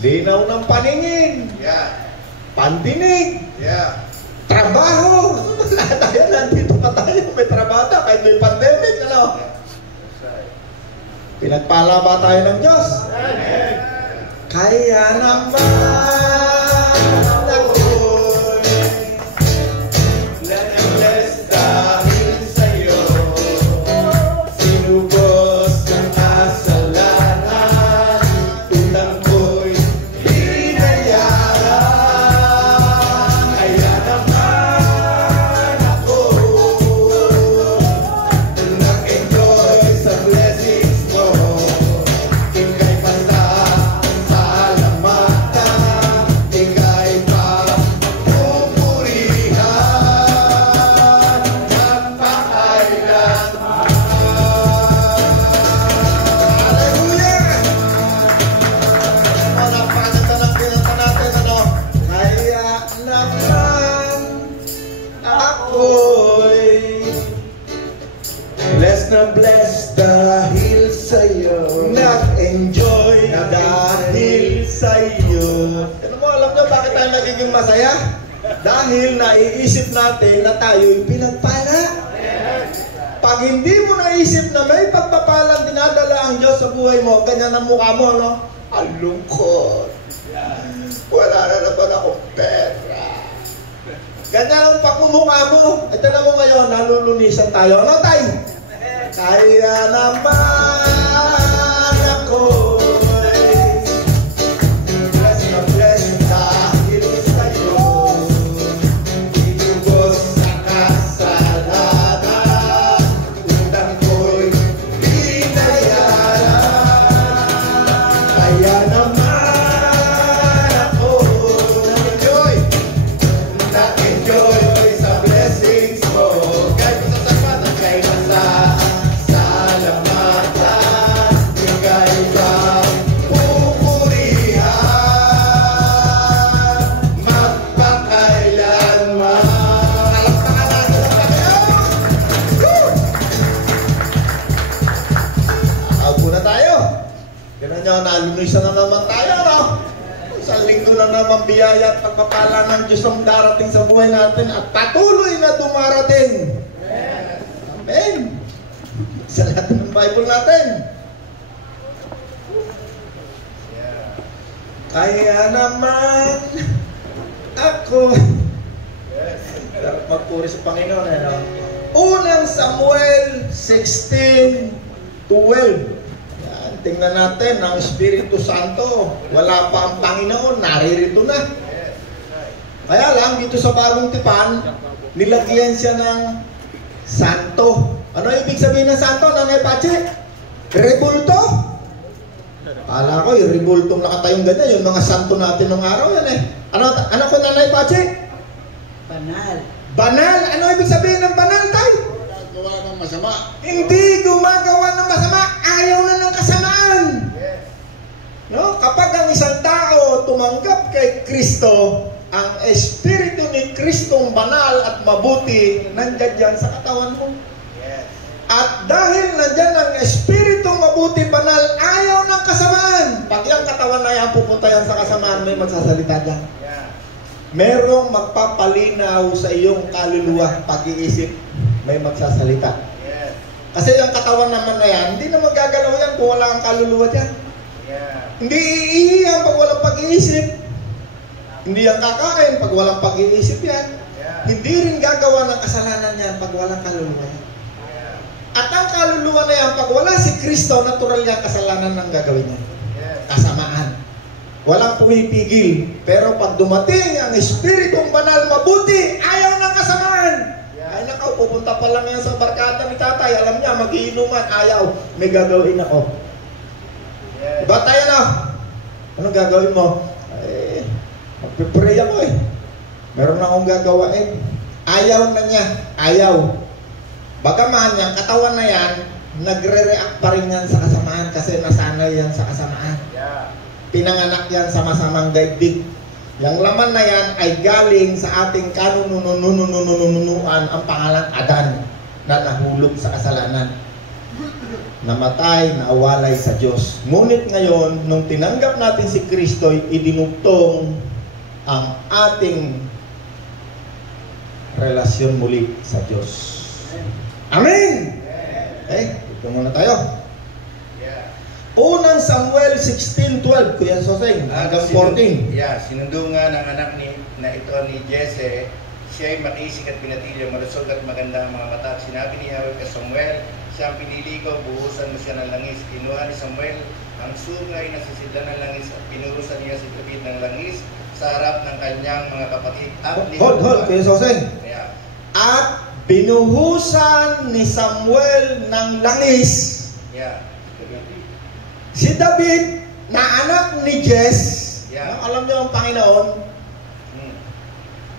linaw ng paningin, pandinig, trabaho. Wala tayo, nandito pa tayo, may trabaho na, kahit may pandemic, ano? Pinagpala ba tayo ng Diyos? Kaya naman ako'y blessed dahil sa'yo, sinubos ng kasalanan, utang ko'y binayaran. Kaya naman ako nag-enjoy sa blessings mo. Ika'y pasasalamatan, ika'y papupurihan, magpakailanman. Hallelujah! Napakaganda ng pinata natin, ano? Kaya naman ako'y blessed dahil sa'yo, nag-enjoy dahil sa'yo. Ano mo, alam nyo bakit tayo nagiging masaya? Dahil naiisip natin na tayo'y pinagpala. Pag hindi mo naisip na may pagpapalang dinadala ang Diyos sa buhay mo, ganyan ang mukha mo, no? Ang lungkot. Wala na naman akong pera. Ganyan ang pagmumukha mo. Ito na mo ngayon, nalulunisan tayo. Ano tayo? Kaya naman ako'y blessed na blessed dahil sa'yo, inubos sa kasalanan, utang ko'y binayaran. Kaya naman ako nag-enjoy sa blessings mo. Kahit masasalamatan, kahit masasalamatan, ika'y papupurihan, magpakailanman. Palakpakan natin ang Panginoon! Woo! Ako na tayo. Ganun nyo, nalunisan na naman tayo, no? Isang linggo na naman biyaya at pagpapala ng Diyos ang darating sa buhay natin at patuloy na dumarating. Amen. Sa lahat ng Bible natin. Kaya naman ako dapat magpuri sa Panginoon, ano? Unang Samuel 16:12. Yan, tingnan natin ang Espiritu Santo. Wala pa ang Panginoon, naririto na. Kaya lang dito sa Bagong Tipan, nilagyan siya ng santo. Ano ibig sabihin ng santo, Nanay Pachi? Rebulto? Kala ko, yung rebultong nakatayong ganyan, yung mga santo natin nung araw yan eh. Ano ko, Nanay Pachi? Banal. Banal? Ano ibig sabihin ng banal, tay? Gawa ng masama. Hindi gumagawa ng masama, ayaw na ng kasamaan. No? Kapag ang isang tao tumanggap kay Kristo, ang Espiritu ni Kristong banal at mabuti nandyan dyan sa katawan mo. At dahil nandyan ang Espiritong mabuti banal, ayaw ng kasamaan. Pag yung katawan na yan, pupunta yan sa kasamaan, may magsasalita dyan. Merong magpapalinaw sa iyong kaluluwa, pag-iisip, may magsasalita. Kasi yung katawan naman na yan, hindi na magagalaw yan kung wala kang kaluluwa dyan. Hindi iihiyan pag walang pag-iisip. Hindi yan kakain pag walang pag-iisip yan. Hindi rin gagawa ng kasalanan yan pag walang kaluluwa yan. At ang kaluluwa na yan, pag wala si Kristo, natural yan kasalanan ng gagawin niya. Kasamaan. Walang pumipigil. Pero pag dumating ang Espiritong banal mabuti, ayaw ng kasamaan. Ay nakaw, pupunta pa lang yan sa barkada ni tatay. Alam niya, magiinuman, ayaw. May gagawin ako. Diba tayo na? Anong gagawin mo? Ay, magpipray ako eh. Meron na akong gagawain. Ayaw na niya. Ayaw. Bagaman yung katawan na yan, nagre-react pa rin yan sa kasamaan kasi nasanay yan sa kasamaan. Pinanganak yan sa masamang daigdig. Yung laman na yan ay galing sa ating kanununununununununuan ang pangalan Adan na nahulog sa kasalanan. namatay, naawalay sa Diyos. Ngunit ngayon, nung tinanggap natin si Kristo, idinugtong ang ating relasyon muli sa Diyos. Amen! Okay, ito muna tayo. Unang Samuel 16:12, Kuya Soseng, hanggang 14. Sinundo nga ng anak na ito ni Jesse, siya ay makisig at pinatilyo, malusog at maganda ang mga mata. At sinabi ni Yahweh kay Samuel, siya ang pinili ko, buhusan mo siya ng langis. Kinuha ni Samuel ang sungay na sisidlan ng langis at pinurusan niya si David ng langis sa harap ng kanyang mga kapatid. Hold, Kuya Soseng. At binuhusan ni Samuel ng langis si David na anak ni Jesse. Alam niyo ang Panginoon,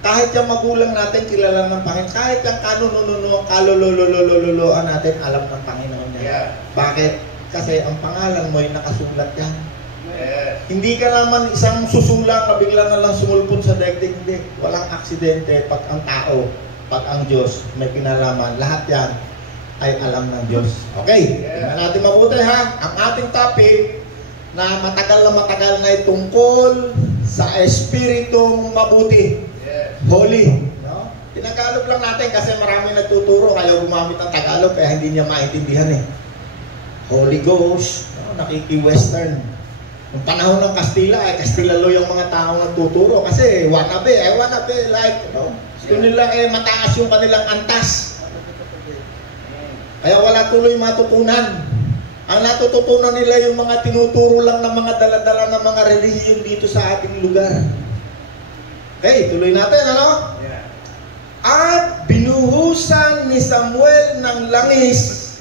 kahit yung magulang natin kilala ng Panginoon, kahit yung kalululuan natin, alam ng Panginoon niya. Bakit? Kasi ang pangalan mo ay nakasulat yan. Hindi ka naman isang susulang na bigla na lang sumulpot sa daigdig. Hindi. Walang aksidente pag ang tao, pag ang Diyos may kinalaman. Lahat yan ay alam ng Diyos. Okay, tingnan natin mabuti ha. Ang ating topic na matagal na tungkol sa Espiritong mabuti. Holy. No? Tinagalog lang natin kasi marami nagtuturo kaya gumamit ng Tagalog kaya hindi niya maintindihan eh. Holy Ghost, no? Nakiki-Western. Nung panahon ng Kastila, Kastilalo yung mga taong nagtuturo kasi wannabe, like, no? Gusto nila mataas yung kanilang antas. Kaya wala tuloy matutunan. Ang natututunan nila yung mga tinuturo lang ng mga daladala ng mga relihiyon dito sa ating lugar. Okay, tuloy natin, ano? At binuhusan ni Samuel ng langis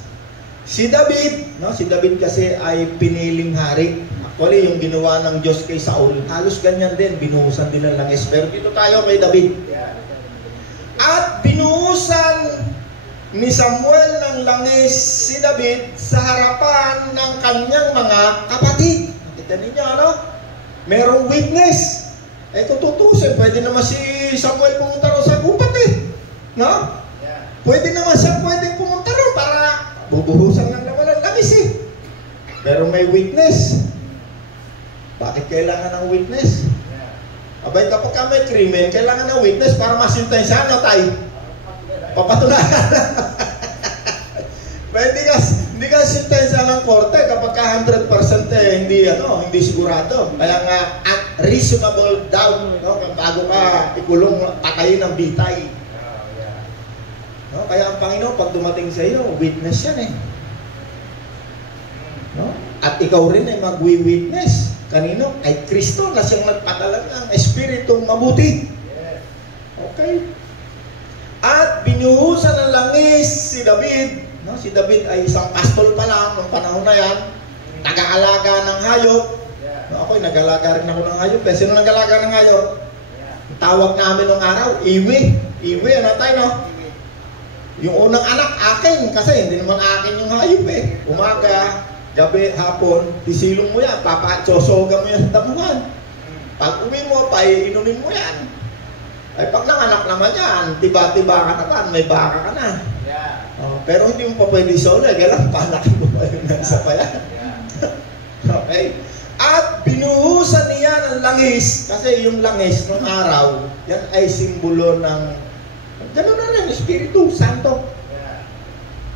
si David. No? Si David kasi ay piniling hari. Actually, yung ginawa ng Diyos kay Saul, halos ganyan din, binuhusan din ng langis. Pero dito tayo kay David. At binuhusan ni Samuel ng langis si David sa harapan ng kanyang mga kapatid. Nakita ninyo, ano? Merong witness. Kung tutusin, pwede naman si Samuel pumunta rin sa gubat eh. No? Pwede naman siya pumunta rin para bubuhusan lang naman ng langis eh. Pero may witness. Bakit kailangan ng witness? Abay, kapag ka may krimen, kailangan ng witness para masintensyahan na tayo. Papatunayan. Hindi ka sintensya ng korte kapag ka 100% hindi sigurado. Kaya nga reasonable doubt, no? Bago ka ikulong, patayin ng bitay. No? Kaya ang Panginoon pag dumating sa iyo, witness yan eh. No? At ikaw rin ay magwi-witness. Kanino? Ay Kristo na siyang nagpadala ng Espiritong mabuti. Okay? At binuhusan ng langis si David. No? Si David ay isang pastol pa lang noong panahon na yan. Nag-aalaga ng hayop. No? Ako'y nag-aalaga rin ako ng hayop. Sino nag-aalaga ng hayop? Tawag namin nung araw, iwi. Iwi, ano tayo, no? Yung unang anak, akin. Kasi hindi naman akin yung hayop eh. Umaga, gabi, hapon, isilong mo yan. Sosoga mo yan sa damuhan. Pag uwi mo, inumin mo yan. Ay pag nanganak naman yan, tiba-tiba ka naman, may baka ka na. Pero hindi mo pa pwede solo, kailang palakin mo pa yung nasa pa yan. Okay? At binuhusan niya ng langis, kasi yung langis ng araw, yan ay simbolo ng, gano'n na lang, Espiritu Santo.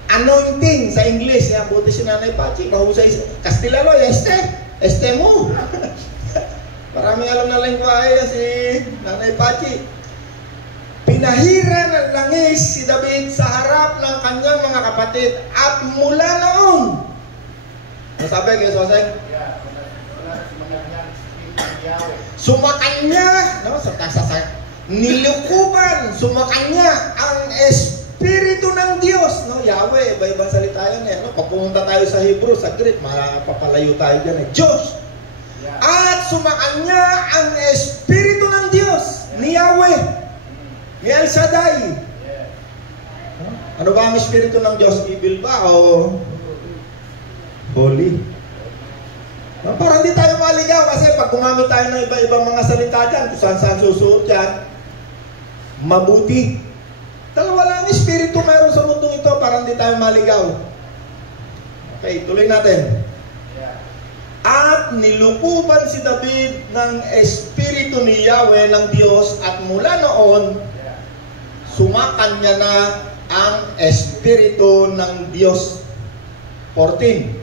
Anointing sa English, yan, buti si Nanay Pachi, mahusay, Kastilalo, este mo. Maraming alam na lengguwahe si Nanay Pachi. Pinahira ng langis si David sa harap ng kanyang mga kapatid at mula noon. Masabi kayo, Soseng? Sumakanya, no? Nilukuban, sumakanya ang Espiritu ng Diyos. No? Yahweh, iba-ibang salita yan eh. No? Pag pumunta tayo sa Hebrew, sa Greek, mapapalayo tayo dyan eh. Diyos. At sumakanya ang Espiritu ng Diyos ni Yahweh. Ni El Shaddai. Ano ba ang Espiritu ng Diyos? Evil ba o holy? No, para hindi tayo maligaw kasi pag gumamit tayo ng iba-ibang mga salita dyan, kung saan-saan susuot dyan, mabuti. Dalawa lang Espiritu meron sa mundo ito para hindi tayo maligaw. Okay, tuloy natin. At nilukuban si David ng Espiritu ni Yahweh ng Diyos at mula noon, sumakan niya na ang Espiritu ng Diyos. 14.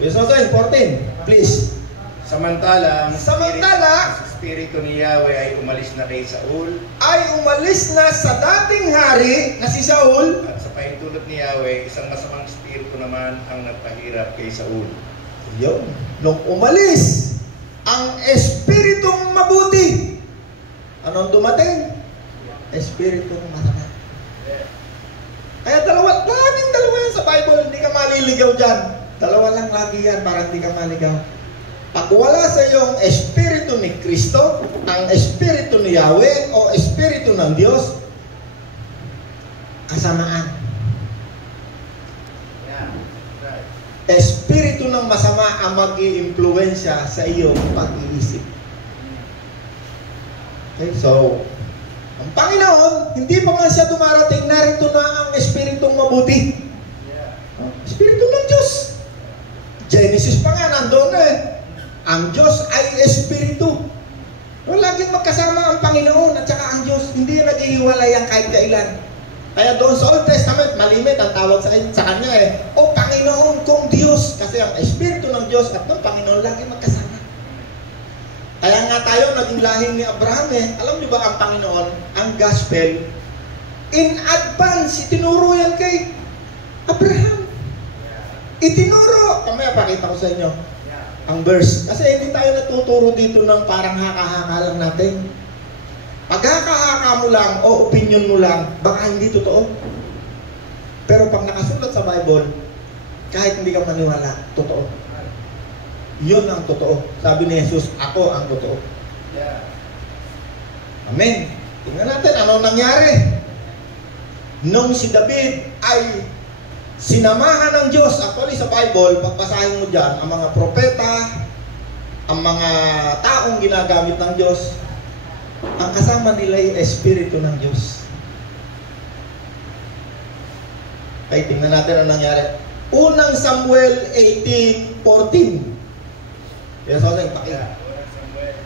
Yes, 14. Please. Samantala, Samantala, Espiritu ni Yahweh ay umalis na kay Saul. Ay umalis na sa dating hari na si Saul. At sa pahintulot ni Yahweh, isang masamang espiritu naman ang nagpahirap kay Saul. Yun. Nung umalis ang espiritong mabuti, anong dumating? Espiritong masama. Kaya laging dalawa yan sa Bible, hindi ka maliligaw dyan. Dalawa lang lagi yan para hindi ka maligaw. Pag wala sa iyong Espiritu ni Kristo, ang Espiritu ni Yahweh o Espiritu ng Diyos, kasamaan. Espiritu ng masama ang mag-i-impluwensya sa iyong pag-iisip. Okay, so, ang Panginoon, hindi pa nga siya dumarating, narito na ang Espiritong mabuti. Espiritu ng Diyos. Genesis pa nga, nandun na eh. Ang Diyos ay Espiritu. Laging magkasama ang Panginoon at saka ang Diyos. Hindi nag-ihiwalay ang kahit kailan. Kaya doon sa Old Testament, malimit ang tawag sa Kanya eh. O Panginoon kong Diyos. Kasi ang Espiritu ng Diyos at ng Panginoon lagi magkasama. Kaya nga tayo naging lahing ni Abraham eh. Alam niyo ba ang Panginoon, ang Gospel, in advance, itinuro yan kay Abraham. Itinuro. Kamaya pakita ko sa inyo ang verse. Kasi hindi tayo natuturo dito ng parang haka-haka lang natin. Pag haka-haka mo lang o opinion mo lang, baka hindi totoo. Pero pag nakasulat sa Bible, kahit hindi ka maniwala, totoo. Yun ang totoo. Sabi ni Jesus, ako ang totoo. Amen. Tingnan natin ano nangyari. Nung si David ay sinamahan ng Diyos, actually sa Bible, pagbasahin mo dyan, ang mga propeta, ang mga taong ginagamit ng Diyos, ang kasama nila ay Espiritu ng Diyos. Okay, tingnan natin ang nangyari. Unang Samuel 18:14. Yes, okay, pakita. Unang Samuel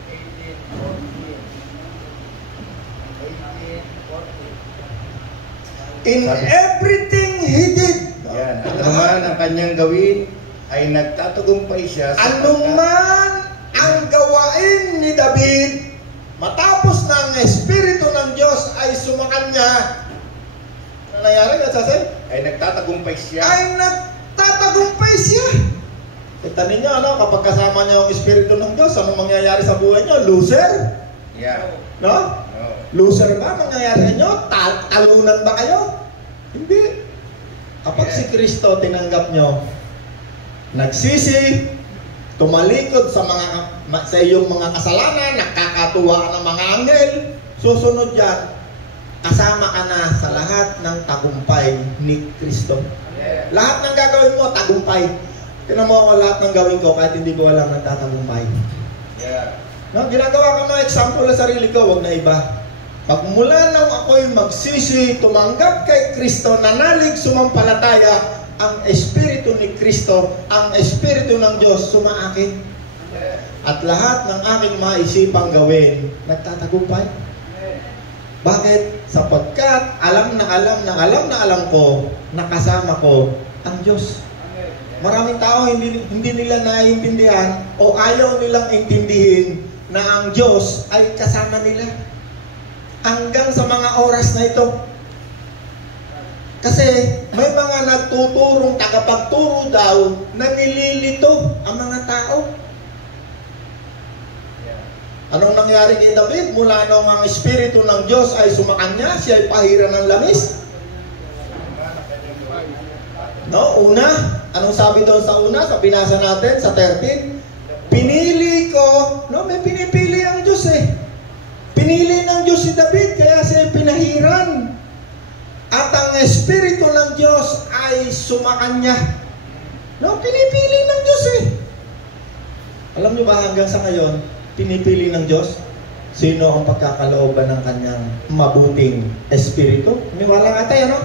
18:14. In everything he did. Yan. At naman ang kanyang gawin ay nagtatagumpay siya sa anuman ang gawain ni David, matapos na ang Espiritu ng Diyos ay sumakan niya, ano nangyari ka sasay? ay nagtatagumpay siya. Ay nagtatagumpay siya. Kita ninyo, ano, kapag kasama niyo ang Espiritu ng Diyos, ano mangyayari sa buhay niyo? Loser? Yeah. No? No. Loser ba mangyayari sa inyo? Talunan ba kayo? Hindi. Kapag si Kristo tinanggap nyo, nagsisi, tumalikod sa iyong mga kasalanan, nakakatuwa ng mga anghel, susunod yan, kasama ka na sa lahat ng tagumpay ni Kristo. Yeah. Lahat ng gagawin mo, tagumpay. Tinan mo ako lahat ng gawin ko kahit hindi ko alam nagtatagumpay. Yeah. No, ginagawa ko mga example sa sarili ko, wag na iba. Pagmula nang ako'y magsisi, tumanggap kay Kristo, nanalig, sumampalataya, ang Espiritu ni Kristo, ang Espiritu ng Diyos, sumaakin. At lahat ng aking maisipang gawin, nagtatagumpay. Bakit? Sapagkat alam na alam ko, nakasama ko ang Diyos. Maraming tao hindi nila naiintindihan o ayaw nilang intindihin na ang Diyos ay kasama nila. Hanggang sa mga oras na ito. Kasi may mga nagtuturong tagapagturo daw na nililito ang mga tao. Anong nangyari kay David? Mula nung ang Espiritu ng Diyos ay sumakan niya, siya ay pahira ng lamis. No, una, anong sabi doon sa una? Sa binasa natin, sa 13, pinili ko, no, may pinipili ang Diyos eh. Pinili ng Diyos si David, kaya siya pinahiran. At ang Espiritu ng Diyos ay sumakan niya. No, pinipili ng Diyos eh. Alam niyo ba hanggang sa ngayon, pinipili ng Diyos? Sino ang pagkakalooban ng kanyang mabuting Espiritu? Niwala nga tayo, no?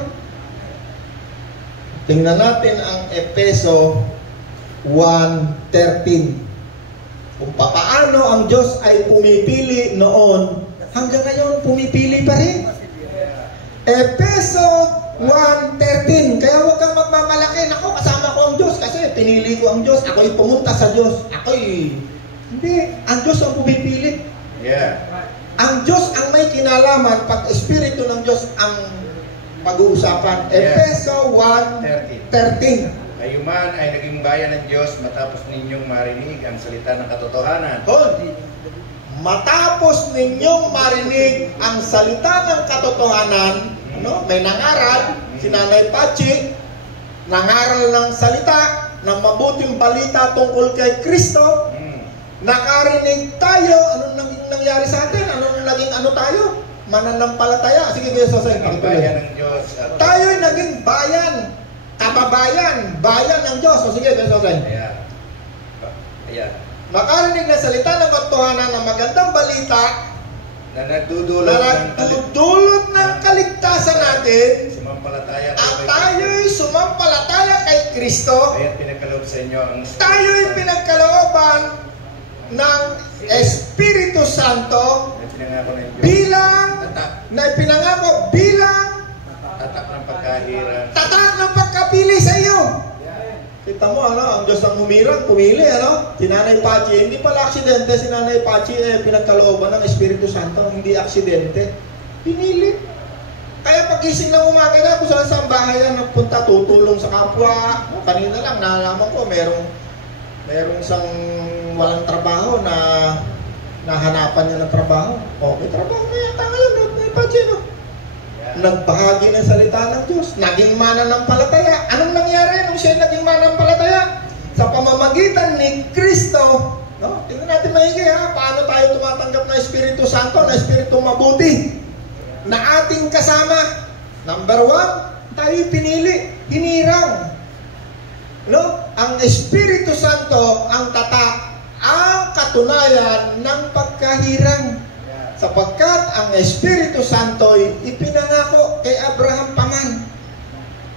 Tingnan natin ang Efeso 1:13. Kung paano ang Diyos ay pumipili noon, hanggang ngayon pumipili pa rin. Efeso 1:13. Kaya huwag kang magmamalaki. Ako, kasama ko ang Diyos kasi pinili ko ang Diyos. Ako'y pumunta sa Diyos. Hindi. Ang Diyos ang pumipili. Yeah. Ang Diyos ang may kinalaman pag Espiritu ng Diyos ang pag-uusapan. Yeah. Efeso 1:13. Kayo man ay naging bayan ng Diyos matapos ninyong marinig ang salita ng katotohanan. Matapos ninyong marinig ang salita ng katotohanan, may nangaral, si Nanay Pachi, nangaral ng salita, ng mabuting balita tungkol kay Kristo, nakarinig tayo, anong nangyari sa atin? Anong naging tayo? Mananampalataya. Sige, Jesus, naging bayan ng Diyos. Tayo'y naging bayan, kababayan, bayan ng Diyos. O sige, Jesus. Ayan. Makarinig na salita ng katotohanan ng magandang balita na nagdudulot ng kaligtasan natin, sumampalataya at tayo'y sumampalataya kay Kristo. Kaya't pinagkaloob sa inyo ang tayo'y pinagkalooban ng Espiritu Santo bilang tatak ng pagkahirang, tatak ng pagkapili sa iyo. Kita mo, ang Diyos ang pumili, Si Nanay Pachi, hindi pala aksidente si Nanay Pachi, pinagkalooban ng Espiritu Santo, hindi aksidente. Pinili. Kaya pagising ng umaga na, kung saan bahay yan, nagpunta, tutulong sa kapwa. Kanina lang, nalaman ko, merong isang walang trabaho na nahanapan niya ng trabaho. May trabaho na yata ngayon, Nanay Pachi, Nagbahagi ng salita ng Diyos. Naging mananampalataya. Anong nangyari nung siya naging mananampalataya? Sa pamamagitan ni Kristo. Tingnan natin maigi paano tayo tumatanggap ng Espiritu Santo, na Espiritu mabuti, na ating kasama. Number 1, tayo pinili, hinirang. Ang Espiritu Santo ang tatak, ang katunayan ng pagkahirang. Sapagkat ang Espiritu Santo ay ipinangako kay Abraham paman.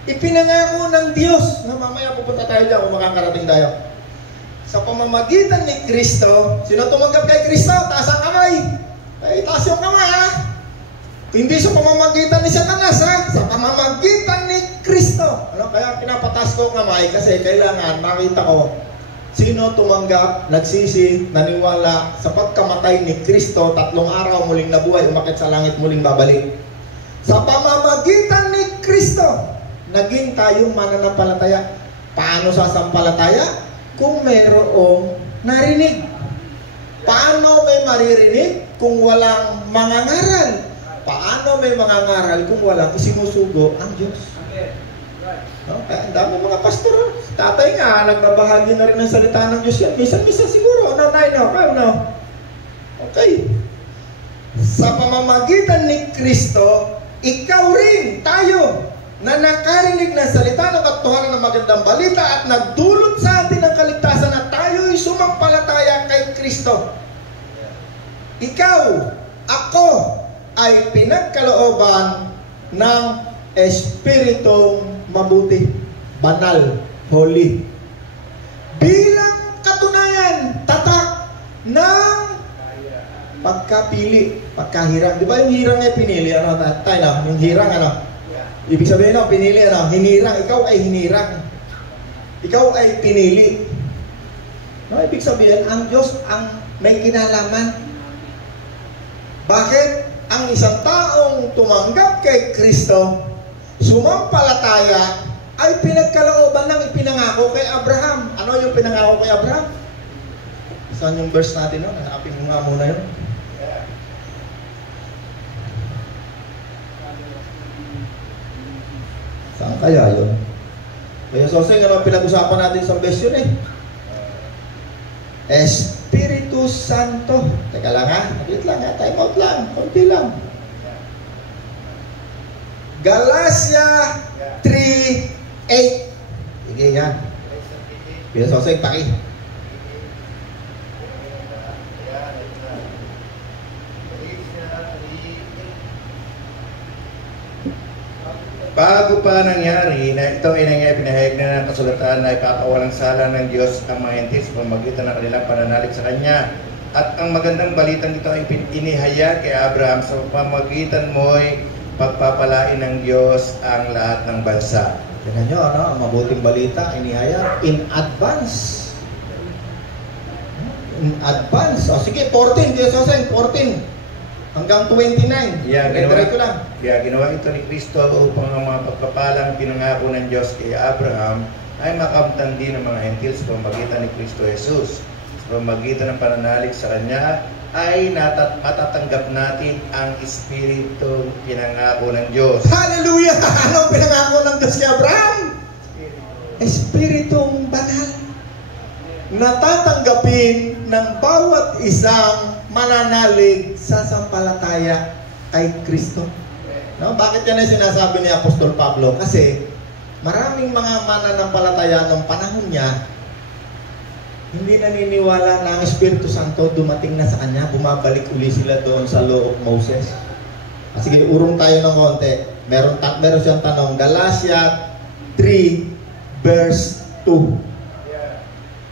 Ipinangako ng Diyos. Mamaya pupunta tayo dyan kung makakarating tayo. Sa pamamagitan ni Kristo, sino tumanggap kay Kristo? Taas ang kamay. Taas yung kamay Hindi sa pamamagitan ni Satanas Sa pamamagitan ni Kristo. Kaya pinapataas ko ang kamay kasi kailangan makita ko sino tumanggap, nagsisi, naniwala sa pagkamatay ni Kristo, 3 araw muling nabuhay, umakyat sa langit, muling babalik. Sa pamamagitan ni Kristo, naging tayong mananampalataya. Paano sasampalataya? Kung mayroong narinig. Paano may maririnig kung walang mangangaral? Paano may mangangaral kung walang isinusugo ang Diyos? Ang dami mga pastor. Tatay nga, nagbabahagi na rin ng salita ng Diyos yan. Misa siguro. Okay. Sa pamamagitan ni Kristo, ikaw rin, tayo, na nakarinig ng salita ng katotohanan ng magandang balita at nagdulot sa atin ng kaligtasan na tayo'y sumampalataya kay Kristo. Ikaw, ako, ay pinagkalooban ng Espiritong mabuti, banal, holy. Bilang katunayan, tatak ng pagkapili, pagkahirang. Di ba yung hirang ay pinili? Yung hirang, ibig sabihin, pinili, hinirang. Ikaw ay hinirang. Ikaw ay pinili. Ibig sabihin, ang Diyos ang may kinalaman. Bakit? Ang isang taong tumanggap kay Kristo, sumampalataya, ay pinagkalooban ng ipinangako kay Abraham. Ano yung pinangako kay Abraham? Saan yung verse natin? Hanapin mo nga muna yun. Saan kaya yun? Kaya Soseng, ano pinag-usapan natin sa verse yun Espiritu Santo. Teka lang wait lang time out lang, konti lang. Galatia 3:8. Sige yan. Bila Soseng, paki. Bago pa nangyari na ito ay nangyari, pinahayag na ng kasulatan na ipapawalang sala ng Diyos ang mga hentil sa pamamagitan ng kanilang pananalig sa Kanya. At ang magandang balitang ito ay inihayag kay Abraham sa pamamagitan mo'y pagpapalain ng Diyos ang lahat ng bansa. Tingnan nyo, ano, ang mabuting balita, inihayag in advance. In advance. O sige, 14, Diyos o 14. Hanggang 29. Ginawa ito ni Kristo upang ang mga pagpapalang pinangako ng Diyos kay Abraham ay makamtan din ng mga hentil sa pamamagitan ni Kristo Jesus. Sa pamamagitan ng pananalig sa Kanya ay matatanggap natin ang Espiritu pinangako ng Diyos. Hallelujah! Anong pinangako ng Diyos kay Abraham? Espiritong banal. Natatanggapin ng bawat isang mananalig sa sampalataya kay Kristo. No? Bakit yan ay sinasabi ni Apostol Pablo? Kasi maraming mga mananampalataya nung panahon niya hindi naniniwala na ang Espiritu Santo dumating na sa kanya, bumabalik uli sila doon sa Law of Moses. Sige, urong tayo ng konti. Meron siyang tanong, Galatia 3 verse 2.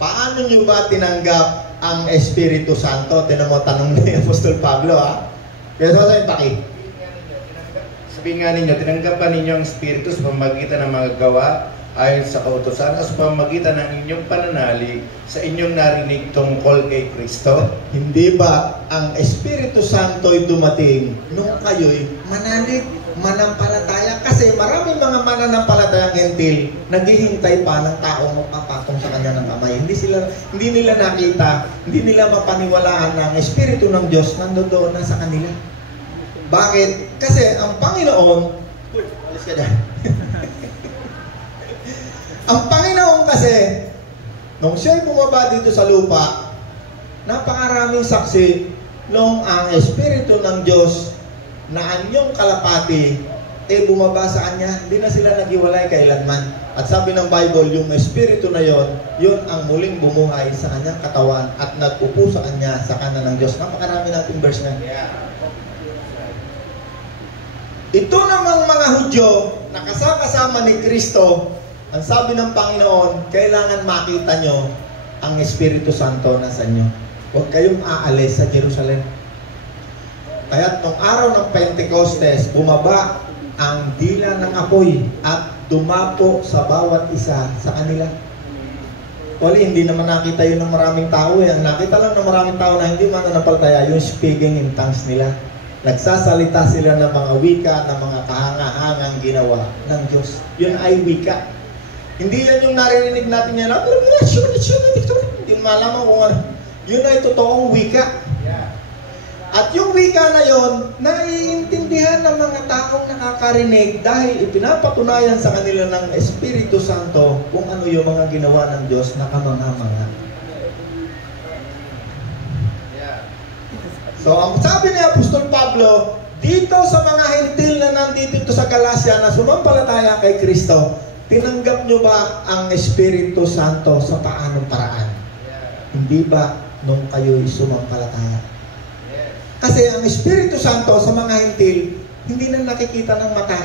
Paano nyo ba tinanggap ang Espiritu Santo? Tinan mo tanong ni Apostol Pablo, ha? Kaya sa paki. Sabihin nga ninyo, tinanggap ba ninyo ang Espiritu sa pamamagitan ng mga gawa ayon sa kautusan o sa pamamagitan ng inyong pananalig sa inyong narinig tungkol kay Kristo? Hindi ba ang Espiritu Santo ay dumating nung kayo'y manalig, manampalataya? Kasi maraming mga mananampalatayang hentil naghihintay pa ng taong magpapatong sa kanya ng kamay. Hindi nila nakita, hindi nila mapaniwalaan na ang Espiritu ng Diyos nandoon na sa kanila. Bakit? Kasi ang Panginoon, alis ka dyan. Ang Panginoon kasi, nung siya'y bumaba dito sa lupa, napakaraming saksi nung ang Espiritu ng Diyos na anyong kalapati bumaba sa kanya, hindi na sila naghiwalay kailanman. At sabi ng Bible, yung Espiritu na yon, yun ang muling bumuhay sa kanyang katawan at nag-upo sa kanya sa kanan ng Diyos. Napakarami natin verse na. Ito namang mga Hudyo na kasama ni Kristo, ang sabi ng Panginoon, kailangan makita nyo ang Espiritu Santo nasa inyo. Huwag kayong aalis sa Jerusalem. Kaya't nung araw ng Pentecostes, bumaba ang dila ng apoy at dumapo sa bawat isa sa kanila. Wali, hindi naman nakita yun ng maraming tao. Ang nakita lang ng maraming tao na hindi mananampalataya, yung speaking in tongues nila. Nagsasalita sila ng mga wika, ng mga kahanga-hangang ginawa ng Diyos. Yun ay wika. Hindi yan yung naririnig natin yan. Hindi malaman kung ano. Yun ay totoong wika. At yung wika na yon, naiintindihan ng mga taong nakakarinig dahil ipinapatunayan sa kanila ng Espiritu Santo kung ano yung mga ginawa ng Diyos na kamangha-mangha. So, ang sabi ni Apostol Pablo, dito sa mga hentil na nandito sa Galacia na sumampalataya kay Kristo, tinanggap nyo ba ang Espiritu Santo sa paanong paraan? Hindi ba nung kayo'y sumampalataya? Kasi ang Espiritu Santo sa mga hentil, hindi na nakikita ng mata.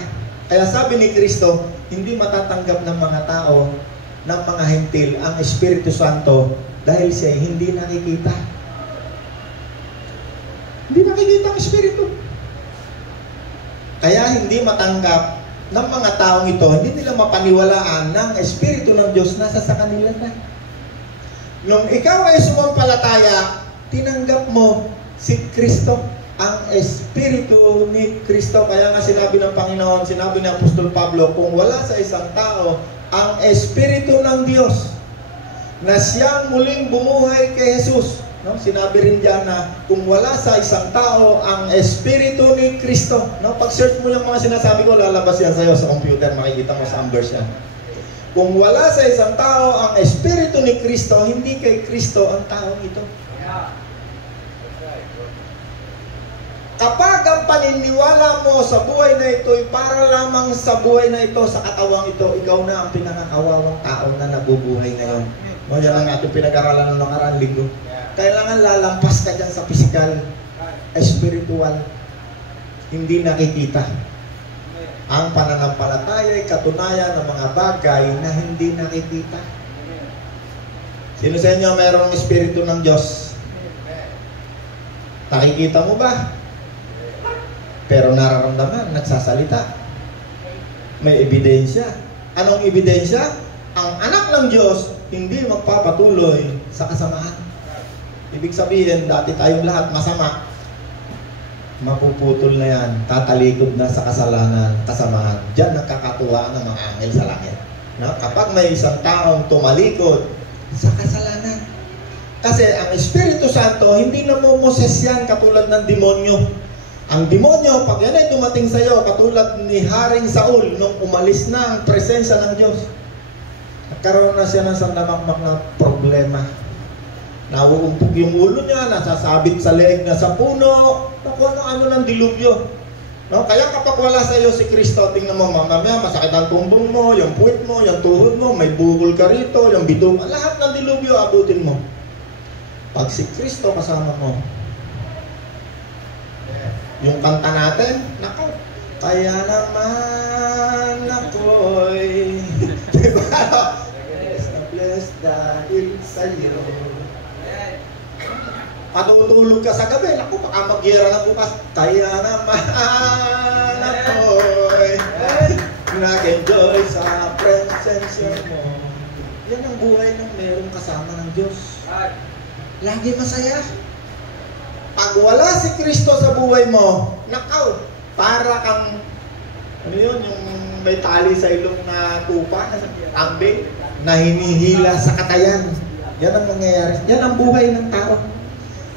Kaya sabi ni Kristo, hindi matatanggap ng mga tao, ng mga hentil, ang Espiritu Santo dahil siya hindi nakikita. Hindi nakikita ang Espiritu. Kaya hindi matanggap ng mga taong ito, hindi nila mapaniwalaan ng Espiritu ng Diyos nasa sa kanila na. Nung ikaw ay sumampalataya, tinanggap mo si Kristo, ang Espiritu ni Kristo. Kaya nga sinabi ng Panginoon, sinabi ni Apostol Pablo, kung wala sa isang tao ang Espiritu ng Diyos na siyang muling bumuhay kay Jesus, no? Sinabi rin diyan na kung wala sa isang tao ang Espiritu ni Kristo, no? Pag-search mo yung mga sinasabi ko, lalabas yan sa'yo sa computer, makikita mo sa numbers yan. Kung wala sa isang tao ang Espiritu ni Kristo, hindi kay Kristo ang taong ito. Kapag ang paniniwala mo sa buhay na ito ay para lamang sa buhay na ito, sa katawang ito, ikaw na ang pinakakawawang tao na nabubuhay ngayon. No, yan ang ating pinag-aralan ng nakaraan linggo. Kailangan lalampas ka dyan sa physical, spiritual, hindi nakikita. Ang pananampalataya tayo ay katunayan ng mga bagay na hindi nakikita. Sino sa inyo mayroong Espiritu ng Diyos? Nakikita mo ba? Pero nararamdaman, nagsasalita. May ebidensya. Anong ebidensya? Ang anak ng Diyos hindi magpapatuloy sa kasamaan. Ibig sabihin, dati tayong lahat masama. Mapuputol na yan. Tatalikod na sa kasalanan, kasamaan. Diyan nagkakatuwaan ng mga anghel sa langit. No? Kapag may isang taong tumalikod sa kasalanan. Kasi ang Espiritu Santo, hindi namumoses yan katulad ng demonyo. Ang demonyo, pag yan ay dumating sa iyo, katulad ni Haring Saul, nung umalis na ang presensya ng Diyos, nagkaroon na siya ng sandamakmak na problema. Nauumpog yung ulo niya, nasasabit sa leeg na sa puno, kung ano ng dilubyo. No? Kaya kapag wala sa iyo si Kristo, tingnan mo, mamaya masakit ang tumbong mo, yung puwit mo, yung tuhod mo, may bukol ka rito, yung bito, lahat ng dilubyo abutin mo. Pag si Kristo kasama mo, yung kanta natin, nako, kaya naman ako'y diba? Blessed dahil sa'yo. Patutulog ka sa gabi, naku, baka magyera na bukas. Kaya naman ako'y nag-enjoy sa presensya mo. Yan ang buhay ng merong kasama ng Diyos. Lagi masaya. Pag wala si Kristo sa buhay mo, nakaw, para kang, ano yun, yung may tali sa ilong na tupa, ambing, na hinihila sa katayan. Yan ang nangyayari. Yan ang buhay ng tao.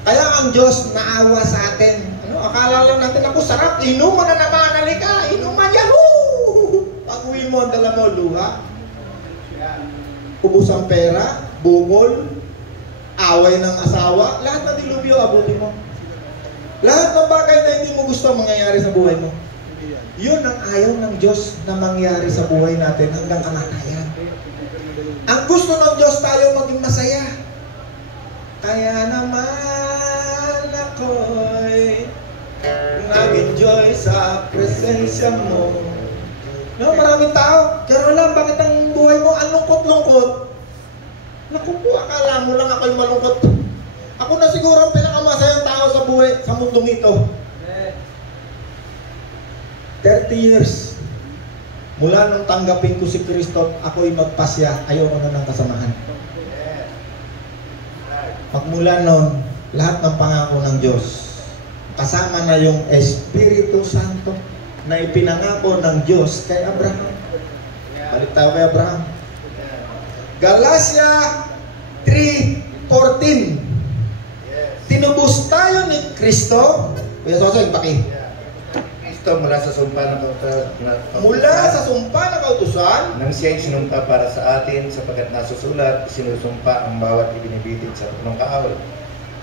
Kaya ang Diyos naawa sa atin. Ano, akala lang natin, ako sarap, inuman na naman, halika, inuman, yahoo! Pag uwi mo, ang dala mo, luha, ubus ang pera, bungol, away ng asawa, lahat na dilubyo, abutin mo. Lahat ng bagay na hindi mo gusto mangyayari sa buhay mo. Yun ang ayaw ng Diyos na mangyari sa buhay natin hanggang kamatayan. Ang gusto ng Diyos tayo maging masaya. Kaya naman ako'y nag-enjoy sa presensya mo. No, maraming tao, pero lang, bakit ang buhay mo ang lungkot-lungkot? Naku po, akala mo lang ako'y malungkot. Ako na siguro ang pinakamasayang tao sa buhay, sa mundong ito. 30 years. Mula nung tanggapin ko si Kristo, ako'y magpasya, ayoko na ng kasamahan. Pagmula nun, lahat ng pangako ng Diyos, kasama na yung Espiritu Santo na ipinangako ng Diyos kay Abraham. Balik tayo kay Abraham. Galatia 3:14. Tinubos tayo ni Kristo. Kuya Soseng, paki. Kristo mula sa sumpa ng Mula sa sumpa ng kautusan, nang siya'y sinumpa para sa atin, sapagkat nasusulat, sinusumpa ang bawat ibinibitin sa punong kaaway.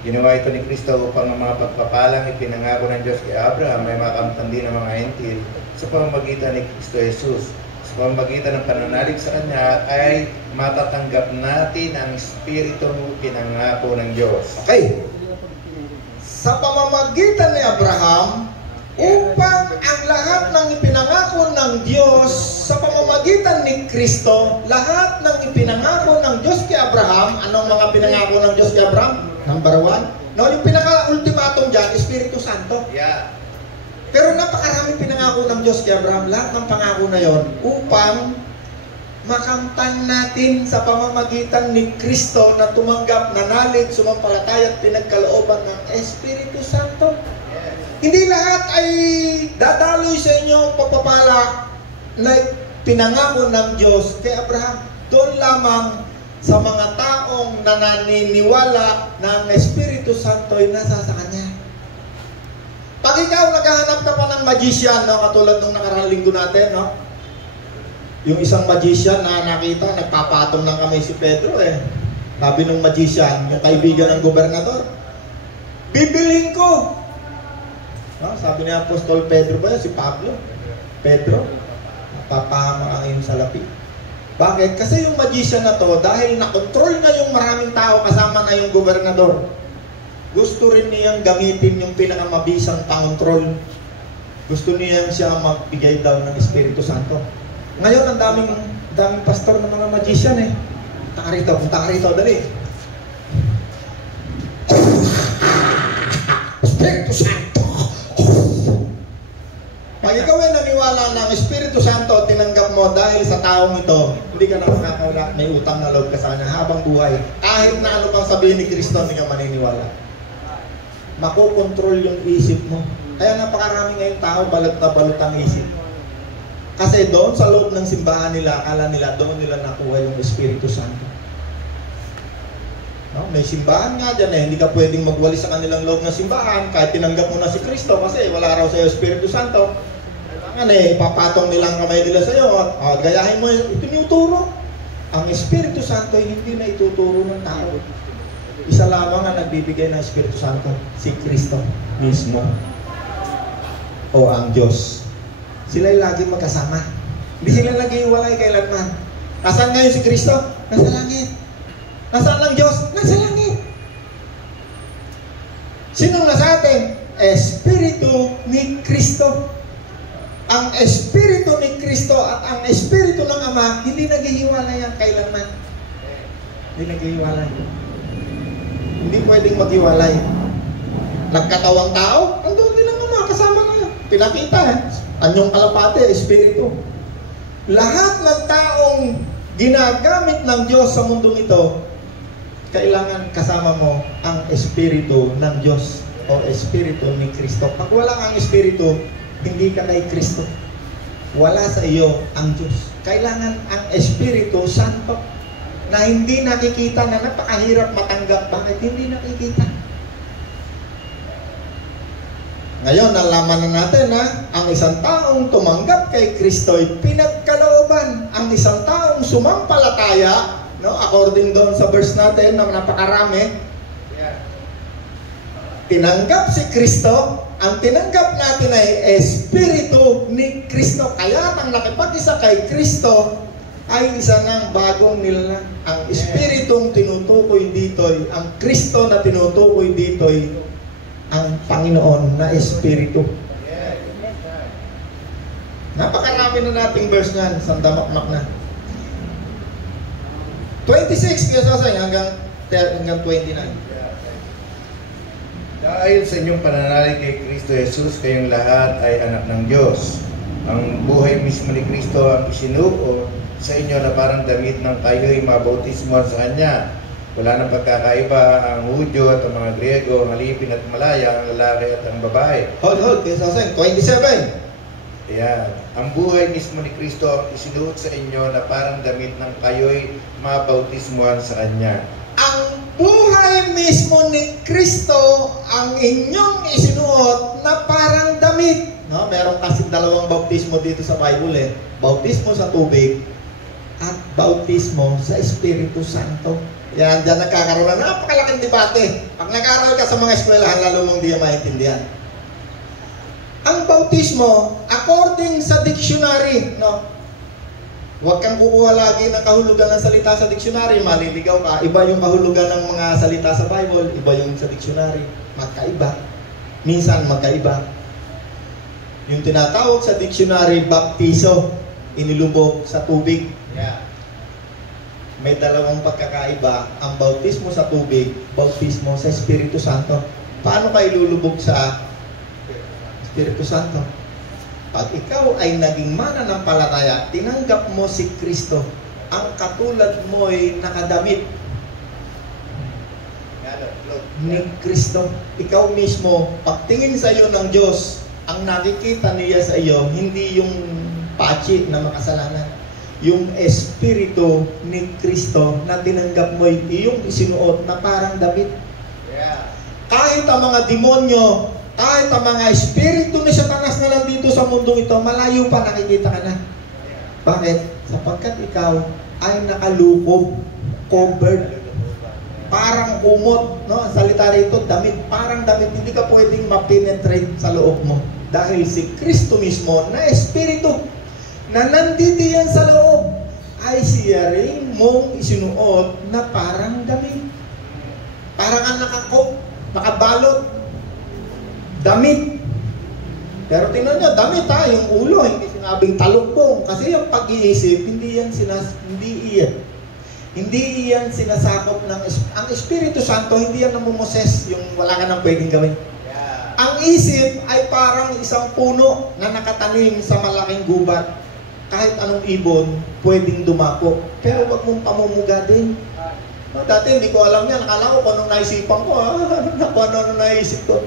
Ginawa ito ni Kristo upang ang mga pagpapalang ipinangako ng Diyos kay Abraham ay makamtan din ng mga hentil sa pamamagitan ni Kristo Jesus. Sa pamamagitan ng pananalig sa Kanya ay matatanggap natin ang Espiritong pinangako ng Diyos. Okay. Sa pamamagitan ni Abraham, upang ang lahat ng ipinangako ng Diyos sa pamamagitan ni Kristo, lahat ng ipinangako ng Diyos kay Abraham, anong mga pinangako ng Diyos kay Abraham? Number 1. No, yung pinaka-ultimatum dyan, Espiritu Santo. Yeah. Pero napakarami pinangako ng Diyos kay Abraham, lahat ng pangako na yon upang makamtan natin sa pamamagitan ni Kristo na tumanggap, nanalig, sumampalataya at pinagkalooban ng Espiritu Santo. Hindi lahat ay dadaloy sa inyong pagpapala na pinangako ng Diyos kay Abraham. Doon lamang sa mga taong naniniwala na ang Espiritu Santo ay nasa sa Kanya. Pag ikaw naghahanap ka pa ng magician, no, katulad ng nakaraang linggo natin, no? Yung isang magician na nakita, nagpapatong ng kamay si Pedro eh. Sabi ng magician, yung kaibigan ng gobernador, bibilhin ko. No? Sabi ni Apostol Pedro ba si Pablo? Pedro, napapahama ang iyong salapi. Bakit? Kasi yung magician na to, dahil nakontrol na yung maraming tao kasama na yung gobernador, gusto rin niyang gamitin yung pinakamabisang pangontrol. Gusto niyang siya magbigay daw ng Espiritu Santo. Ngayon, ang daming pastor ng mga magician eh. Punta ka rito, dali. Espiritu Santo. Pag ikaw ay naniwala ng Espiritu Santo, tinanggap mo dahil sa taong ito, hindi ka na makakala, may utang na loob ka sa kanya habang buhay. Kahit na ano pang sabihin ni Kristo, hindi ka maniniwala. Makokontrol yung isip mo. Kaya napakarami ngayong tao, balot na balot ang isip. Kasi doon sa loob ng simbahan nila, akala nila doon nila nakuha yung Espiritu Santo. No? May simbahan nga dyan eh, hindi ka pwedeng magwali sa kanilang loob ng simbahan kahit tinanggap mo na si Kristo kasi wala raw sa iyo Espiritu Santo. Kailangan eh, papatong nilang kamay nila sa iyo at gayahin mo yung itinuturo. Ang Espiritu Santo ay hindi na ituturo ng tao. Isa lamang ang nagbibigay ng Espiritu Santo, si Kristo mismo o ang Diyos. Sila'y laging magkasama. Hindi sila nag-iwalay kailanman. Nasaan ngayon si Kristo? Nasa langit. Nasaan ang Diyos? Nasa langit. Sino nasa atin? Espiritu ni Kristo. Ang Espiritu ni Kristo at ang Espiritu ng Ama, hindi naghihiwalay yan kailanman. Hindi naghihiwalay. Hindi pwedeng maghiwalay. Nagkatawang tao, andun din ang Ama, kasama na yan. Pinakita, anyong kalapate, Espiritu. Lahat ng taong ginagamit ng Diyos sa mundong ito, kailangan kasama mo ang Espiritu ng Diyos o Espiritu ni Kristo. Pag wala kang Espiritu, hindi ka kay Kristo. Wala sa iyo ang Diyos. Kailangan ang Espiritu Santo na hindi nakikita, na napakahirap matanggap. Bakit hindi nakikita? Ngayon, nalaman na natin na ang isang taong tumanggap kay Kristo ay pinagkalooban. Ang isang taong sumampalataya, no, according doon sa verse natin na napakarami, tinanggap si Kristo. Ang tinanggap natin ay Espiritu ni Kristo. Kaya ang nakipag-isa kay Kristo ay isa ng bagong nilalang. Ang Espiritong tinutukoy dito, ang Kristo na tinutukoy dito ay ang Panginoon na Espiritu. Napakarami na nating verse niyan, sandamakmak na. 26, Kiyosasay, hanggang 29. Dahil sa inyong pananalig kay Kristo Jesus, kayong lahat ay anak ng Diyos. Ang buhay mismo ni Kristo ang isinuo sa inyo na parang damit ng kayo'y mabautismuhan sa Kanya. Wala nang pagkakaiba ang Hudyo at ang mga Griego, ang Alipin at Malaya, ang lalaki at ang babae. Hold, Kiyosasay, 27. Ayan. Ang buhay mismo ni Kristo ang isinuot sa inyo na parang damit ng kayo'y mabautismuhan sa Kanya. Ang buhay mismo ni Kristo ang inyong isinuot na parang damit. No, meron kasi dalawang bautismo dito sa Bible eh. Bautismo sa tubig at bautismo sa Espiritu Santo. Yan, dyan nagkakaroon na napakalaking debate. Pag nag-aaral ka sa mga eskwelahan, lalo mong di maintindihan. Ang bautismo, according sa dictionary, no? Huwag kang kukuha lagi ng kahulugan ng salita sa dictionary, maliligaw ka. Iba yung kahulugan ng mga salita sa Bible, iba yung sa dictionary. Magkaiba. Minsan magkaiba. Yung tinatawag sa dictionary, baptizo, inilubog sa tubig. Yeah. May dalawang pagkakaiba, ang bautismo sa tubig, bautismo sa Espiritu Santo. Paano ka ilulubog sa Espiritu Santo? Pag ikaw ay naging mananampalataya, tinanggap mo si Kristo, ang katulad mo ay nakadamit ni Kristo. Ikaw mismo, pagtingin sa iyo ng Diyos, ang nakikita niya sa iyo, hindi yung pachi na makasalanan. Yung Espiritu ni Kristo na tinanggap mo, iyong isinuot na parang damit. Kahit ang mga demonyo, kahit ang mga espiritu ni Satanas na nandito sa mundong ito, malayo pa nakikita ka na. Bakit? Sapagkat ikaw ay nakalukob, covered. Parang kumot, no? Ang salita rito, damit. Parang damit, hindi ka pwedeng ma-penetrate sa loob mo. Dahil si Kristo mismo na espiritu na nandito yan sa loob, ay siya rin mong isinuot na parang damit. Parang ang nakabalot. Damit. Pero tingnan nyo, damit ha, yung ulo, hindi sinabing talukbong. Kasi yung pag-iisip, hindi yan sinasakop ng ang Espiritu Santo, hindi yan namumoses yung wala ka nang pwedeng gawin. Ang isip ay parang isang puno na nakatanim sa malaking gubat. Kahit anong ibon, pwedeng dumako. Pero wag mong pamumugadin. No, dati hindi ko alam yan. Akala ko kung anong naisipan ko. Kung anong naisip ko.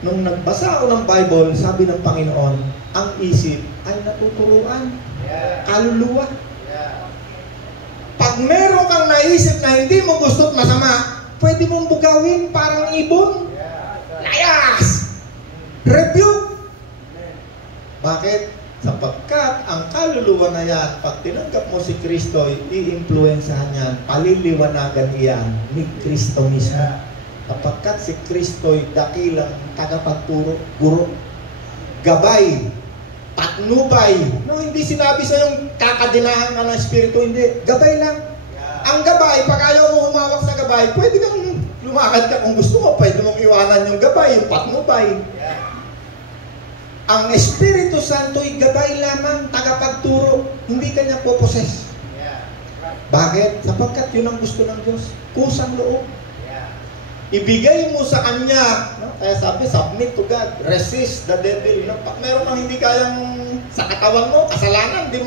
Nung nagbasa ako ng Bible, sabi ng Panginoon, ang isip ay natuturuan. Kaluluwa. Pag meron kang naisip na hindi mo gusto't masama, pwede mong bugawin parang ibon. Layas! Rebuke! Bakit? Sapagkat ang kaluluwa na yan, pag tinanggap mo si Kristo, i-influensyahan yan, paliliwanagan iyan ni Kristo mismo. Sapagkat si Kristo'y dakilang tagapagturo, guro, gabay, patnubay. No, hindi sinabi sa yung kakadinahan ka ng Espiritu, hindi. Gabay lang. Ang gabay, pag ayaw mo humawak sa gabay, pwede kang lumakad ka kung gusto mo, pwede mong iwanan yung gabay, yung patnubay. Ang Espiritu Santo'y gabay lamang, tagapagturo, hindi kanya poposes. Bakit? Sapagkat yun ang gusto ng Diyos. Kusang loob. Ibigay mo sa Kanya, no? Kaya sabi, submit to God, resist the devil. No? Pag meron kang hindi kayang sa katawan mo, kasalanan, hindi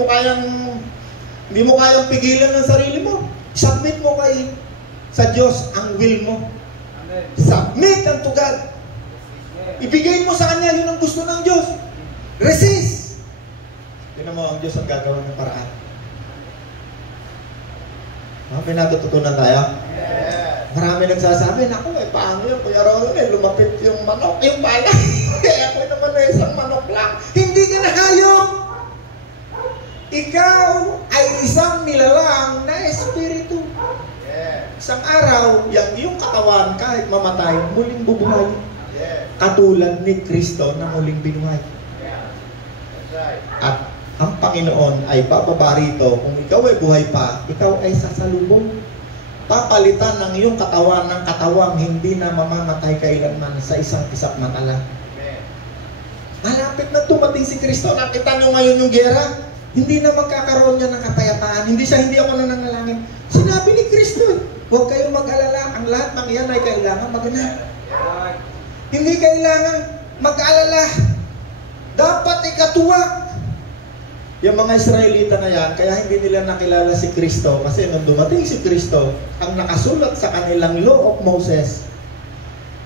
mo kayang pigilan ng sarili mo. Submit mo sa Diyos ang will mo. Amen. Submit unto God. Ibigay mo sa Kanya, yun ang gusto ng Diyos. Resist. Tignan mo, ang Diyos ang gagawa ng paraan. May natututunan tayo? Marami nagsasabi, naku, paano yun? Kuya Ron, lumapit yung manok, yung pala. Kaya ako naman na isang manok lang. Hindi ka nahayop. Ikaw ay isang nilalang na espiritu. Isang araw, yung katawan, kahit mamatay, muling bubuhay. Katulad ni Kristo na muling binuhay. At ang Panginoon ay bababa rito, kung ikaw ay buhay pa, ikaw ay sasalubong. Papalitan ng iyong katawan ng katawang hindi na mamamatay kailanman sa isang kisap na tala. Malapit na tumating si Kristo. Nakita nyo ngayon yung gera. Hindi na magkakaroon niya ng kapayapaan. Hindi ako nananalangin. Sinabi ni Kristo, huwag kayong mag-alala. Ang lahat ng iyan ay kailangan maganap. Hindi kailangan mag-alala. Dapat ikatuwa. Yung mga Israelita na yan, kaya hindi nila nakilala si Kristo. Kasi nung dumating si Kristo, ang nakasulat sa kanilang Law of Moses,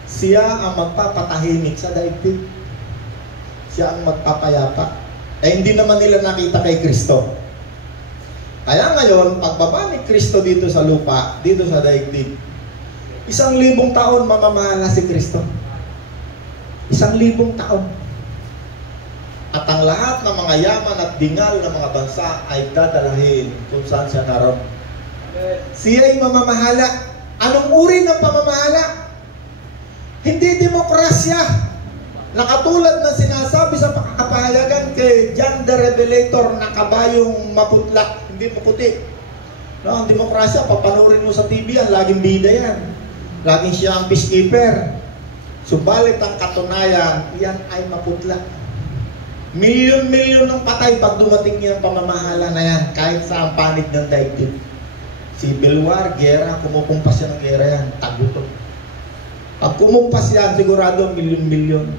siya ang magpapatahimik sa daigdig. Siya ang magpapayapa. Hindi naman nila nakita kay Kristo. Kaya ngayon, pagbaba ni Kristo dito sa lupa, dito sa daigdig, 1,000 taon mamamahala si Kristo. 1,000 taon. At ang lahat ng mga yaman at dingal ng mga bansa ay dadalahin kung saan siya naroon. Siya'y mamamahala. Anong uri ng pamamahala? Hindi demokrasya na katulad na sinasabi sa pagkakapahayagan kay John the Revelator na kabayong maputla, hindi maputi. No, ang demokrasya, papanurin mo sa TV yan, laging bida yan. Laging siya ang peacekeeper. Subalit ang katunayan, yan ay maputla. Milyon-milyon ng patay pag dumating yung pamamahala na yan, kahit sa ang panig ng daigdig. Civil War, gera, kumukumpas yan ng gera yan, tagutok. Pag kumumpas yan, sigurado milyon-milyon.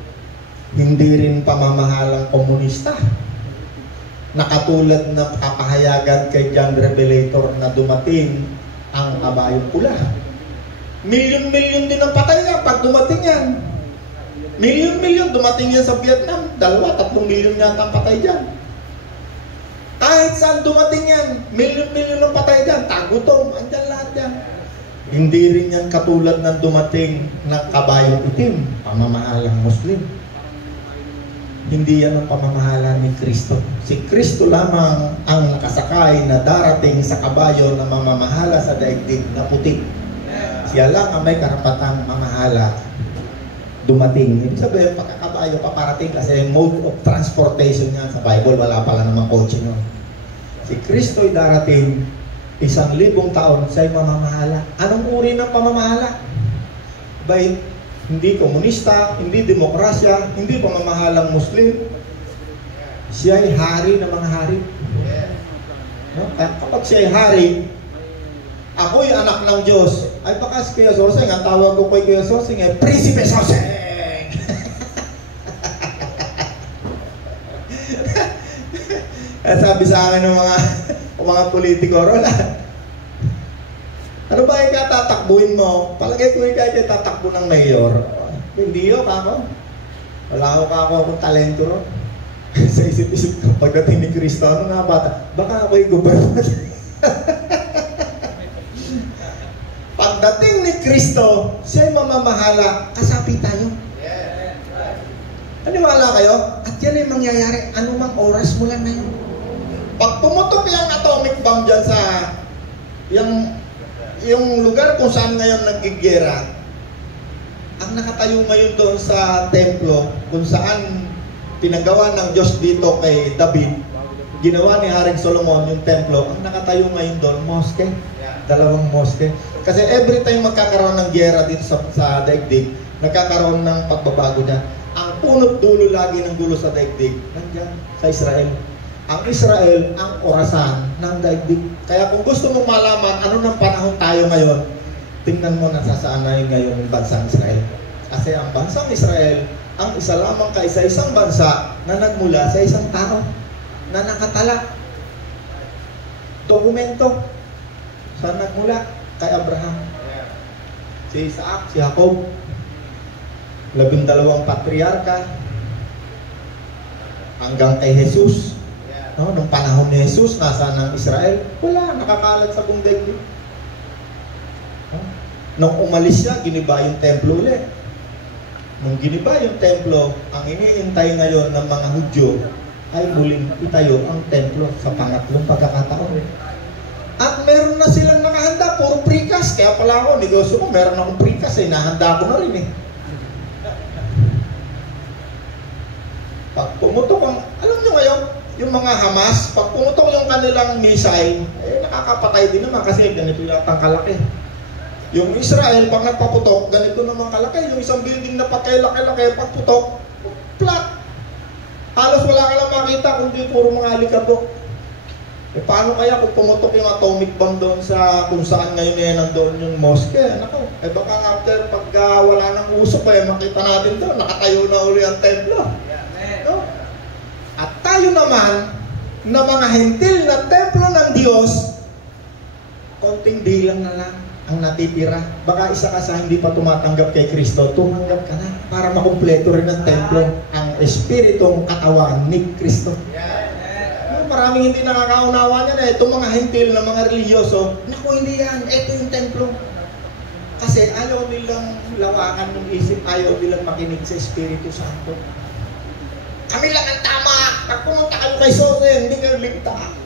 Hindi rin pamamahalang komunista. Nakatulad ng kapahayagan kay John Revelator na dumating ang kabayong pula. Milyon-milyon din ang patay yan pag dumating yan. Milyon-milyon, dumating yan sa Vietnam, 2-3 milyon yata ang patay dyan. Kahit saan dumating yan, milyon-milyon ang patay dyan, tagutom, andyan lahat yan. Hindi rin yan katulad ng dumating ng kabayong itim, pamamahalang Muslim. Hindi yan ang pamamahala ni Kristo. Si Kristo lamang ang nakasakay na darating sa kabayo na mamamahala sa daigdig na puti. Siya lang ang may karapatang mamahala dumating. Ibig sabihin, pagkakabayo paparating kasi mode of transportation niya sa Bible, wala pala namang kotse nyo. Si Kristo'y darating, 1,000 taon, siya'y mamamahala. Anong uri ng pamamahala? Hindi komunista, hindi demokrasya, hindi pamamahalang Muslim. Siya ay hari ng mga hari. No? Kaya kapag siya ay hari, ako'y anak ng Diyos. Ay baka si Kuya Soseng, ang tawag ko kay Kuya Soseng ay Prinsipe Soseng. Sabi sa akin ng mga politiko, Rola, ano ba yung katatakbuhin mo? Palagay ko yung kaya tatakbo ng mayor. Hindi yun, kako. Wala akong talento ron. Sa isip-isip ko, pagdating ni Kristo, ano nga bata? Baka ako'y gobernador. Pagdating ni Kristo, siya'y mamamahala, kasapi tayo. Naniwala kayo? At yan ay mangyayari anumang oras mo lang na yun. Pag pumutok yung atomic bomb dyan sa yung lugar kung saan ngayon nagigera, ang nakatayo ngayon doon sa templo, kung saan pinagawa ng Diyos dito kay David, ginawa ni Haring Solomon yung templo, ang nakatayo ngayon doon, mosque. Dalawang mosque. Kasi every time magkakaroon ng gera dito sa daigdig, nagkakaroon ng pagbabago na. Ang punot dulo lagi ng gulo sa daigdig, nandiyan sa Israel. Ang Israel, ang orasan ng daigdig. Kaya kung gusto mong malaman ano ng panahon tayo ngayon, tingnan mo nasasaan na yun ngayon yung bansang Israel. Kasi ang bansang Israel, ang isa lamang kaisa-isang bansa na nagmula sa isang tao na nakatala. Dokumento. Saan nagmula? Kay Abraham. Si Isaac, si Jacob. 12 patriarka. Hanggang kay Jesus. No, nung panahon ni Jesus, nasaan ang Israel? Wala, nakakalat sa buong daigdig. No? Nung umalis siya, giniba yung templo ulit. Nung giniba yung templo, ang iniintay ngayon ng mga Hudyo ay muling itayo ang templo sa pangatlong pagkakataon. At meron na silang nakahanda, puro prikas. Kaya pala ako, negosyo ko, meron akong prikas nahanda ko na rin Pag pumutok ang, alam nyo ngayon, yung mga Hamas, pag pumutok yung kanilang missile, nakakapatay din naman kasi ganito yung kalaki. Yung Israel, pag nagpaputok, ganito naman kalaki. Yung isang building na pagkailaki-laki, pagputok, flat. Halos wala ka lang makita kundi puro mga alikabok. Paano kaya kung pumutok yung atomic bomb doon sa kung saan ngayon nandoon yung mosque? Nako, baka after pagka wala nang usok, makita natin doon, nakatayo na uli ang templo. No? At tayo naman, na mga hentil na templo ng Diyos, konting bilang na lang ang natitira. Baka isa ka sa hindi pa tumatanggap kay Kristo, tumanggap ka na para makumpleto rin ang templo, ang espiritong katawan ni Kristo. Maraming hindi nakakaunawa niyan itong mga hentil na mga religyoso, naku hindi yan, ito yung templo. Kasi ayaw nilang lawakan ng isip, ayaw nilang makinig sa Espiritu Santo. Kami lang ang tama. Pag pumunta kayo kay Sose, hindi kayo ligtas.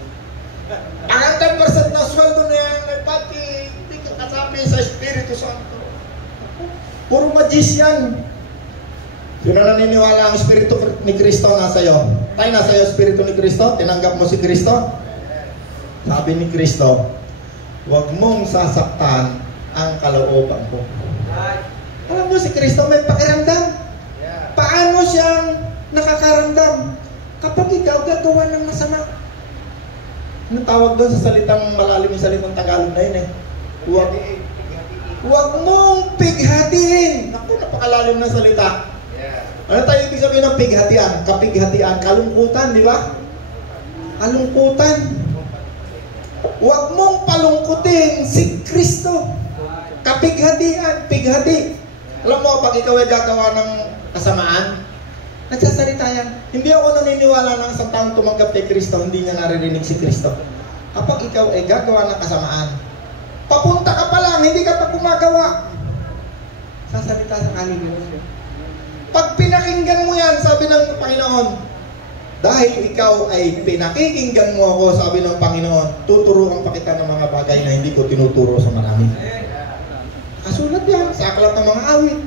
Ang 10% na sweldo na yan, may pati, hindi ka kasabi sa Espiritu Santo. Puro magician. Yun na naniniwala ang Espiritu ni Kristo nasa iyo. Tayo nasa iyo Espiritu ni Kristo, tinanggap mo si Kristo. Sabi ni Kristo, huwag mong sasaktan ang kalooban ko. Alam mo si Kristo may pakiramdam. Paano siyang nakakaramdam kapag ikaw gagawa ng masama? Anong tawag doon sa salitang malalim yung salitang Tagalog na yun Huwag mong pighatiin. Naku, napakalalim na salita. Ano tayo ibig sabihin ng pighatian? Kapighatian, kalungkutan, di ba? Kalungkutan. Huwag mong palungkutin si Kristo. Kapighatian, pighati. Alam mo, pag ikaw ay gagawa ng kasamaan, nagsasalita yan. Hindi ako naniniwala na isang taong tumanggap kay Kristo, hindi niya naririnig si Kristo. Kapag ikaw ay gagawa ng kasamaan, papunta ka pa lang, hindi ka pa gumagawa. Sasalita sa kaluluwa. Pag pinakinggan mo yan, sabi ng Panginoon, dahil ikaw ay pinakikinggan mo ako, sabi ng Panginoon, tuturuan pa kita ng mga bagay na hindi ko tinuturo sa marami. Kasulat yan sa aklat ng mga awit.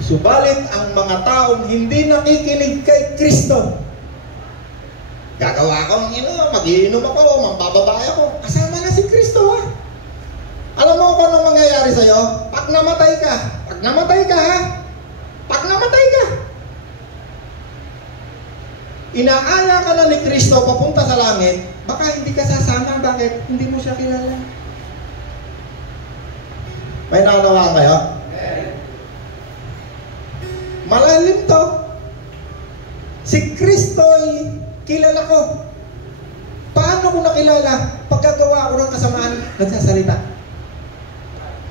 Subalit ang mga taong hindi nakikinig kay Kristo, gagawa akong mag-iinom ako, mambababae ako, kasama na si Kristo Alam mo kung anong mangyayari sa'yo? Pag namatay ka inaaya ka na ni Kristo papunta sa langit, baka hindi ka sasama. Bakit? Hindi mo siya kilala. May naunawa kayo? Malalim to. Si Kristo'y kilala ko. Paano ko nakilala? Pagkagawa ko ng kasamaan, nagsasalita.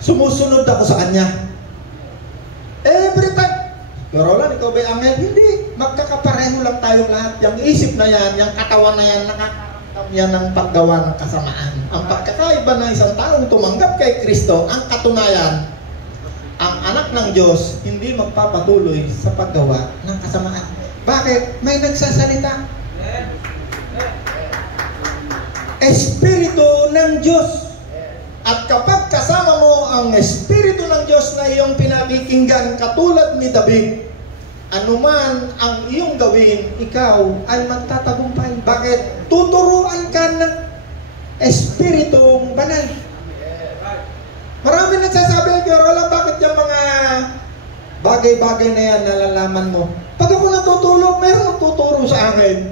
Sumusunod ako sa Kanya. Every time. Pero lang, ikaw ba'y anghel? Hindi. Magkakapareho lang tayong lahat. Yung isip na yan, yung katawan na yan, nakakaramdam yan ng paggawa ng kasamaan. Ang pagkakaiba ng isang taong tumanggap kay Kristo, ang katunayan, ang anak ng Diyos, hindi magpapatuloy sa paggawa ng kasamaan. Bakit? May nagsasalita. Espiritu ng Diyos. At kapag kasama mo ang Espiritu ng Diyos na iyong pinakikinggan, katulad ni David, anuman ang iyong gawin, ikaw ay magtatagumpay. Bakit? Tuturuan ka ng Espiritong Banal. Marami nagsasabi, pero alam bakit yung mga bagay-bagay na yan nalalaman mo? Pag ako natutulog, mayroon nagtuturo sa akin.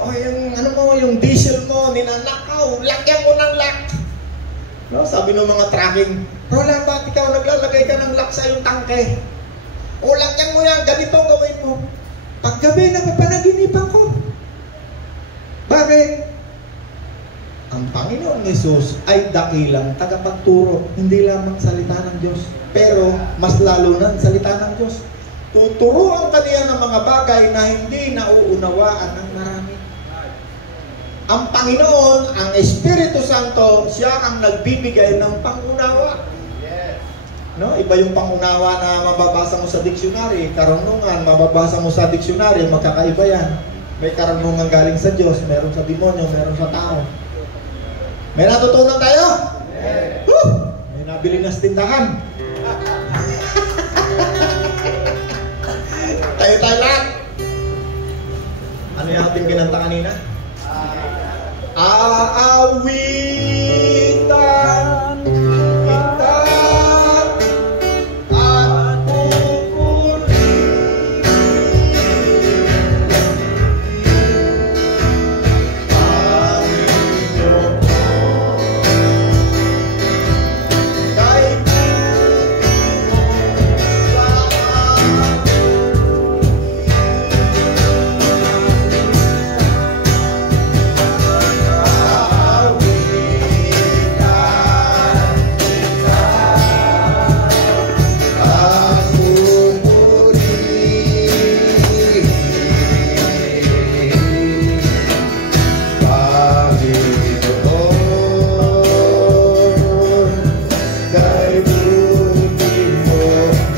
O yung diesel mo, ninanakaw, lagyan mo ng lock. No, sabi ng mga tracking, Roland, bakit ikaw naglalagay ka ng lock sa iyong tangke? O lagyan mo yan, ganito gawin mo. Paggabi, napapanaginipan ko. Bakit? Ang Panginoon Jesus ay dakilang tagapagturo, hindi lamang salita ng Diyos, pero mas lalo na salita ng Diyos. Tuturuan ka niya ng mga bagay na hindi nauunawaan ng marami. Ang Panginoon, ang Espiritu Santo, siya ang nagbibigay ng pangunawa. No, iba yung pangunawa na mababasa mo sa dictionary, karunungan, mababasa mo sa dictionary, magkakaiba yan. May karunungan galing sa Diyos, meron sa demonyo, meron sa tao. May natutunan tayo? May nabili na sa tindahan. Tayo lahat. Ano yung ating kinanta kanina? Aawitan kita at pupurihin Panginoon kay buti mo sa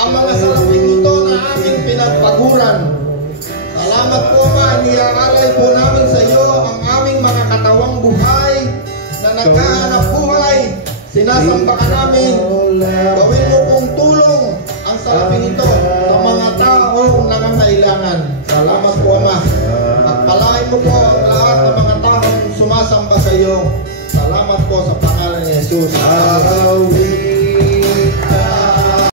ang mga salaping ito na aming pinagpaguran. Salamat po, Ama, iniaalay po namin sa iyo ang aming mga katawang buhay na naghahanap buhay. Sinasamba ka namin. Gawin mo pong tulong ang salaping ito sa mga taong nangangailangan. Salamat po, Ama. Pagpalain mo po ang lahat ng mga taong sumasamba sa iyo. Salamat po sa pangalan ni Jesus.